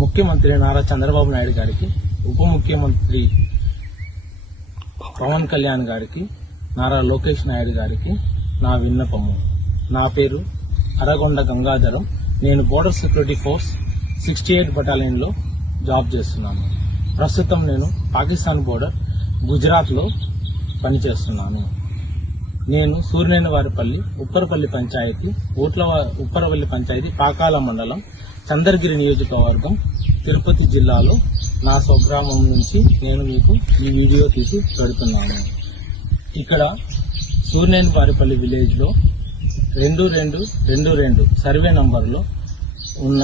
ముఖ్యమంత్రి నారా చంద్రబాబు నాయుడు గారికి, ఉప ముఖ్యమంత్రి పవన్ కళ్యాణ్ గారికి, నారా లోకేష్ నాయుడు గారికి నా విన్నపము. నా పేరు అరగొండ గంగాధరం. నేను బోర్డర్ సెక్యూరిటీ ఫోర్స్ 68 బటాలియన్లో జాబ్ చేస్తున్నాను. ప్రస్తుతం నేను పాకిస్తాన్ బోర్డర్ గుజరాత్లో పనిచేస్తున్నాను. నేను సూర్యనేనివారిపల్లి ఉప్పరపల్లి పంచాయతీ, ఉప్పరపల్లి పంచాయతీ, పాకాల మండలం, చంద్రగిరి నియోజకవర్గం, తిరుపతి జిల్లాలో నా స్వగ్రామం నుంచి నేను మీకు ఈ వీడియో తీసి పెడుతున్నాను. ఇక్కడ సూర్యనేనివారిపల్లి విలేజ్లో 2222 సర్వే నంబర్లో ఉన్న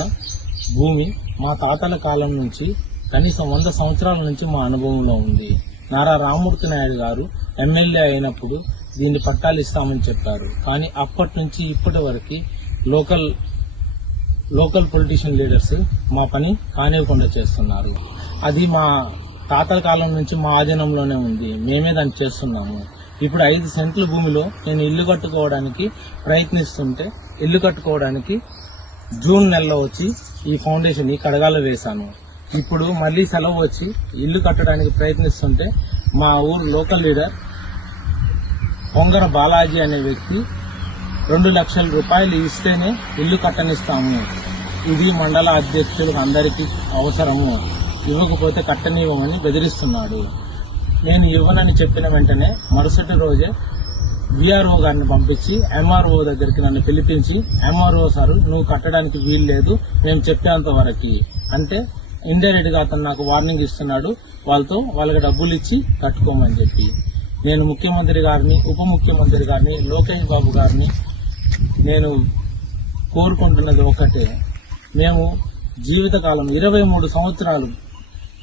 భూమి మా తాతల కాలం నుంచి కనీసం 100 సంవత్సరాల నుంచి మా అనుభవంలో ఉంది. నారా రామ్మూర్తి నాయుడు గారు ఎమ్మెల్యే అయినప్పుడు దీన్ని పట్టాలు ఇస్తామని చెప్పారు. కానీ అప్పటి నుంచి ఇప్పటి వరకు లోకల్ పొలిటీషియన్ లీడర్స్ మా పని కానివ్వకుండా చేస్తున్నారు. అది మా తాతల కాలం నుంచి మా ఆధీనంలోనే ఉంది. మేమే దాన్ని చేస్తున్నాము. ఇప్పుడు 5 సెంట్ల భూమిలో నేను ఇల్లు కట్టుకోవడానికి ప్రయత్నిస్తుంటే, ఇల్లు కట్టుకోవడానికి జూన్ నెలలో వచ్చి ఈ ఫౌండేషన్ ఈ కడగాలో వేశాను. ఇప్పుడు మళ్లీ సెలవు వచ్చి ఇల్లు కట్టడానికి ప్రయత్నిస్తుంటే మా ఊరు లోకల్ లీడర్ పొంగర బాలాజీ అనే వ్యక్తి 2 లక్షల రూపాయలు ఇస్తేనే ఇల్లు కట్టనిస్తాము, ఇది మండల అధ్యక్షులకు అందరికీ అవసరము, ఇవ్వకపోతే కట్టనివ్వమని బెదిరిస్తున్నాడు. నేను ఇవ్వనని చెప్పిన వెంటనే మరుసటి రోజే విఆర్ఓ గారిని పంపించి ఎంఆర్ఓ దగ్గరికి నన్ను పిలిపించి, ఎంఆర్ఓ సార్ నువ్వు కట్టడానికి వీలు లేదు, మేము చెప్పేంత వరకు అంటే ఇండైరెక్ట్ గా అతను నాకు వార్నింగ్ ఇస్తున్నాడు. వాళ్ళకి డబ్బులు ఇచ్చి కట్టుకోమని చెప్పి. నేను ముఖ్యమంత్రి గారిని, ఉప ముఖ్యమంత్రి గారిని, లోకేష్ బాబు గారిని నేను కోరుకుంటున్నది ఒకటే, మేము జీవితకాలం 23 సంవత్సరాలు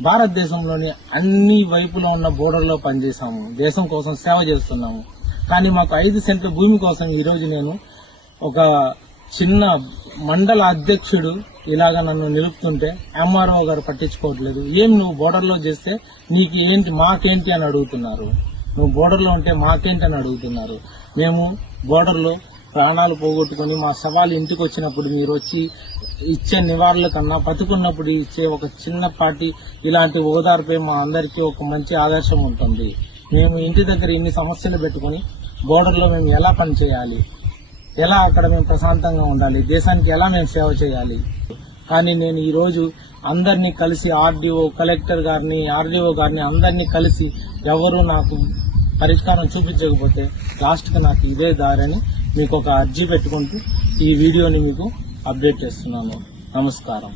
భారతదేశంలోని అన్ని వైపులో ఉన్న బోర్డర్లో పనిచేశాము, దేశం కోసం సేవ చేస్తున్నాము. కానీ మాకు 5 సెంట్ల భూమి కోసం ఈరోజు నేను ఒక చిన్న మండల అధ్యక్షుడు ఇలాగా నన్ను నిలుపుతుంటే ఎంఆర్ఓ గారు పట్టించుకోవట్లేదు. ఏం నువ్వు బోర్డర్లో చేస్తే నీకు ఏంటి, మాకేంటి అని అడుగుతున్నారు. నువ్వు బోర్డర్లో ఉంటే మాకేంటి అని అడుగుతున్నారు. మేము బోర్డర్లో ప్రాణాలు పోగొట్టుకుని మా శవాలు ఇంటికి వచ్చినప్పుడు మీరు వచ్చి ఇచ్చే నివారణల కన్నా బతుకున్నప్పుడు ఇచ్చే ఒక చిన్నపాటి ఇలాంటి ఓదార్పే మా అందరికీ ఒక మంచి ఆదర్శం ఉంటుంది. మేము ఇంటి దగ్గర ఇన్ని సమస్యలు పెట్టుకుని బోర్డర్లో మేము ఎలా పనిచేయాలి, ఎలా అక్కడ మేము ప్రశాంతంగా ఉండాలి, దేశానికి ఎలా మేము సేవ చేయాలి. కానీ నేను ఈరోజు అందరినీ కలిసి ఆర్డీఓ, కలెక్టర్ గారిని, ఆర్డీఓ గారిని అందరినీ కలిసి ఎవరు నాకు పరిష్కారం చూపించకపోతే లాస్ట్కి నాకు ఇదే దారని మీకు ఒక అర్జీ పెట్టుకుంటూ ఈ వీడియోని మీకు అప్డేట్ చేస్తున్నాను. నమస్కారం.